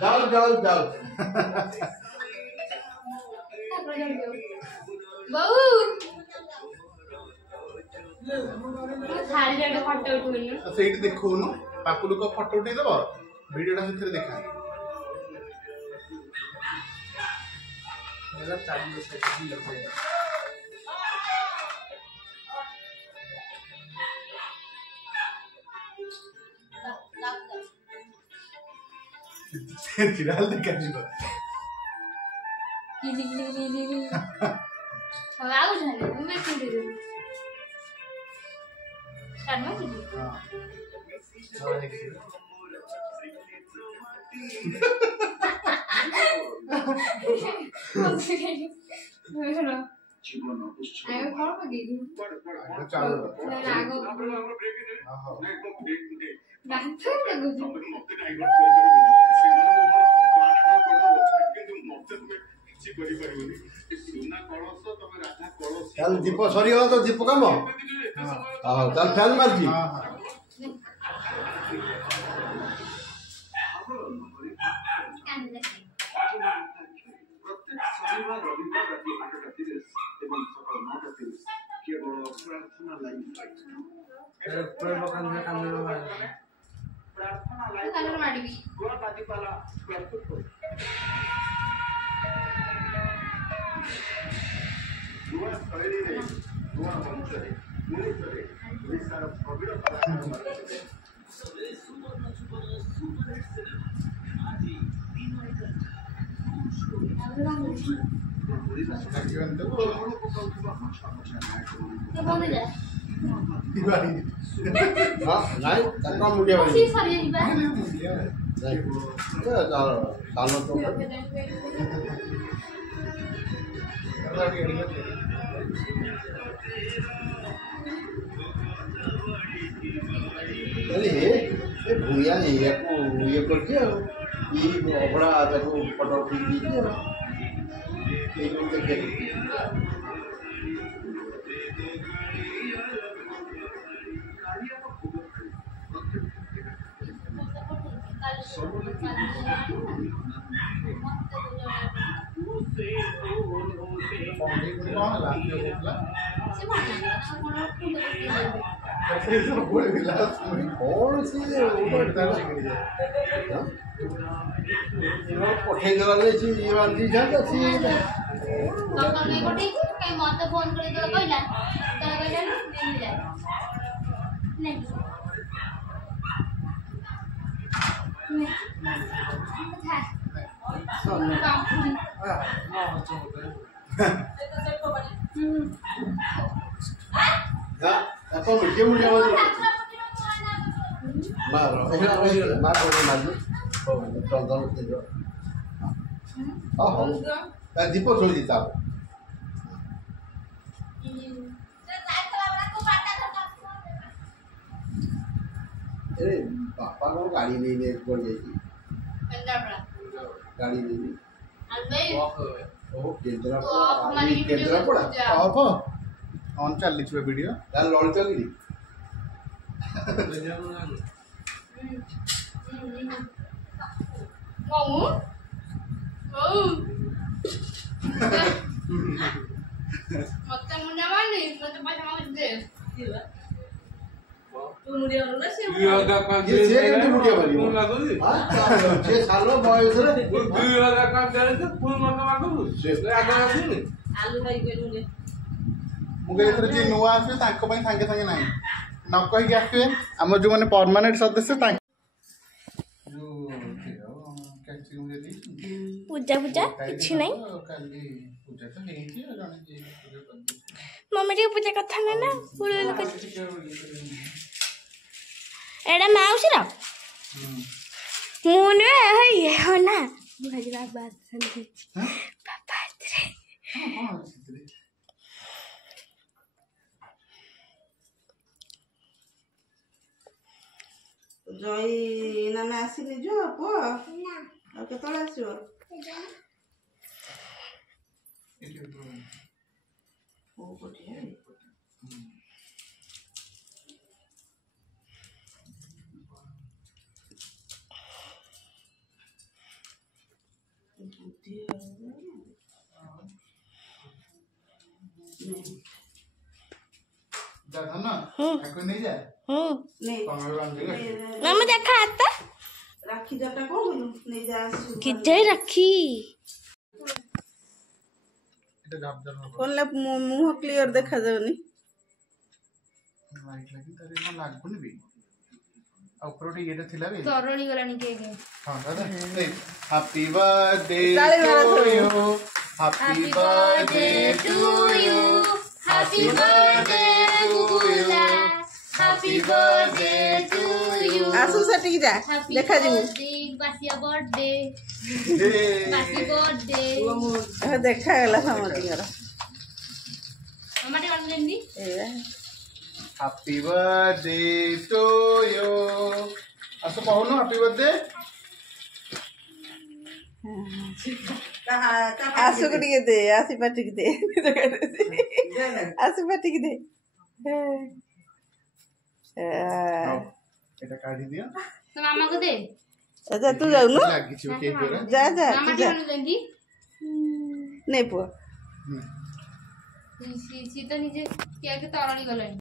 जाओ जाओ जाओ बहु थाली फोटो उठौनु सेठ देखौनु पापुलु को फोटो उठे दबो वीडियोटा सेथरे देखा मेरा 40 सेकंड लग जाए चिराल देखा जी अब आउ जाने मैं सुन दे शर्मा जी आयो कौन को दीदी चालू आगो डांस चल दीप सरी हो तो दीप काम हां चल फैन मार दी हां शनिवार रविवार राति 8:30 এবং সকাল 9:30 কেবল প্রার্থনা লাইভ প্রার্থনা লাইভ কালার মারিবি গোয়া বাদিপালা প্রস্তুত করে গোয়া শৈলীরে গোয়া মঞ্চরে মনিতরে বিশাল প্রবীণ কলাকার नहीं तक मुड़िया सी सरी जीबा सालो तो ये भूया ये को ये करके ये बड़ा देखो फोटो खींच दीजिए ये लोग देखे कौन सी पठे गले छी ये वाली जात छी तो कने कोठी कई मते फोन कर दो कहला तो कहला नहीं जाए नहीं apa mudia mudia wajib mar tonton itu oh tadi pun sudah ditahu ini papa kau गाड़ी नहीं ले कर जाएगी गाड़ी नहीं ओ केंद्र पड़ा ऑफ ऑन चल लिखबे वीडियो यार लॉन्च चली Mau? Mau. Mata muda mana? Mata macam mana dia? Tu muda mana sih? Dia agak ये से कितनी मुड़िया वाली फूल लागो जी हां 6 सालों बॉयज रे dia agak kaget itu फूल मत लागो agak asli Alu hai ke dulu. मुगे एथरे जे नुवा आसे तांको पई संगे संगे नाही न कहि के आसे हम जो माने परमानेंट सदस्य तां जो कैंची मुगे दी पूजा पूजा कुछ नहीं काली पूजा तो हेई छी जने जे पूजा कर दी मम्मी टी पूजा कथा ना ना फूल लोक एडा माउसी रा मुने हई हो ना भजवा बात संदे पापा रे हां जय नाना आसिले जो पो ना आ केतला आसीबो ओ कोठी है जा धन आको नहीं जा नहीं तमे बांधे मामा देखा आता राखी जटा कौन बोलू नहीं जा कितने रखी এটা জাপ জাপ হবে खोलले मुंह क्लियर देखा जाउनी लाइट लगी तारे ना लागबुनी बे आ ऊपर टे येटा थिला बे तरणी गलानी केक हां दादा हैप्पी बर्थडे ताली मारा टू थोड़ी। You happy birthday to you happy birthday to you happy birthday to you आसु सटिक जा देखा जी बासिया बर्थडे बासी बर्थडे देखा गला समझिगर मामा टे ऑनलाइन दी ए हैप्पी बर्थडे टू यू असो कहनो हैप्पी बर्थडे आसु को टिके दे आसी पाटिक दे आसु पाटिक दे এটা কাটি দিও तो मामा को दे अच्छा तू जाऊ न লাগি छु কেক করে जा जा मामा तू टे जा ऑनलाइन दी नहीं पुआ सी तो निजे केक तरणी गलानी